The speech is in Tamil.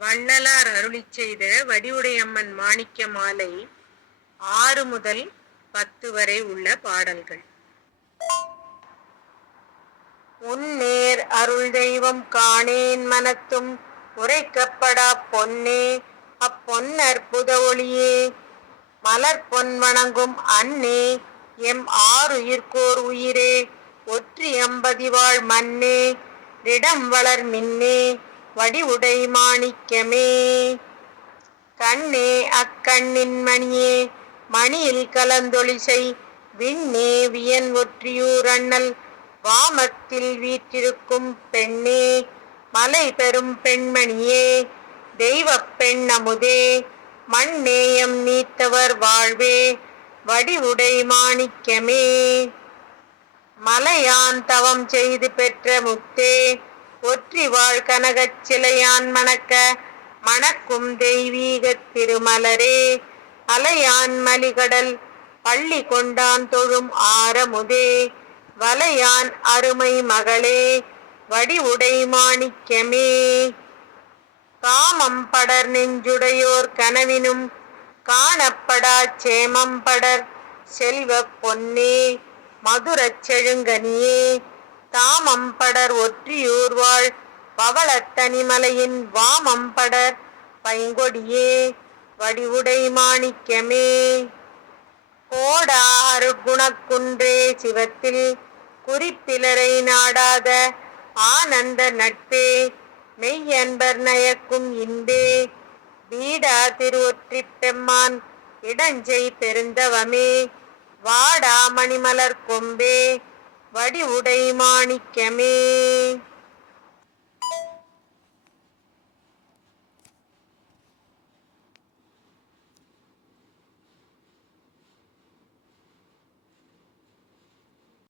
வள்ளலார் அருளி செய்த வடிவுடையம்மன் மாணிக்க மாலை ஆறு முதல் பத்து வரை உள்ள பாடல்கள். ஒன்று அருள் தெய்வம் காணேன் மனத்தும் உரைக்கப்படா பொன்னே. அப்பொன்னற்புத ஒளியே மலர் பொன் வணங்கும் அன்னே. எம் ஆறுயிர்கோர் உயிரே ஒற்றி அம்பதிவாழ் மன்னே. ரிடம் வளர் மின்னே வடிவுடை மாணிக்கமே. கண்ணே அக்கண்ணின் மணியே மணியில் கலந்தொளிசை விண்ணே வியன் ஒற்றியூர் அண்ணல் வாமத்தில் வீற்றிருக்கும் பெண்ணே மலை பெறும் பெண்மணியே தெய்வ பெண் அமுதே மண்ணேயம் நீத்தவர் வாழ்வே வடிவுடை மாணிக்கமே. மலையான் தவம் செய்து பெற்ற முத்தே ஒற்றி வாழ் கனகச் சிலையான் மணக்க மணக்கும் தெய்வீக திருமலரே. அலையான் மலிகடல் பள்ளி கொண்டான் தொழும் ஆரமுதே. வலையான் அருமை மகளே வடிவுடை மாணிக்கமே. காமம் படர் நெஞ்சுடையோர் கனவினும் காணப்படா சேமம் படர் செல்வ பொன்னே. மதுரச் செழுங்கனியே தாமம் படர் ஒற்றியூர் வாழ் பவளத்தனிமலையின் வாமம் படர் பைங்கொடியே. வடிவுடை மாணிக்கமே. கோடா அருகுணக்குன்றே சிவத்தில் குறிப்பிலரை நாடாத ஆனந்த நட்பே மெய்யன்பர் நயக்கும் இன்பே வீடா திருவொற்றி பெம்மான் இடஞ்சை பெருந்தவமே வாடா மணிமலர் கொம்பே வடிவுடை மாணிக்கமே.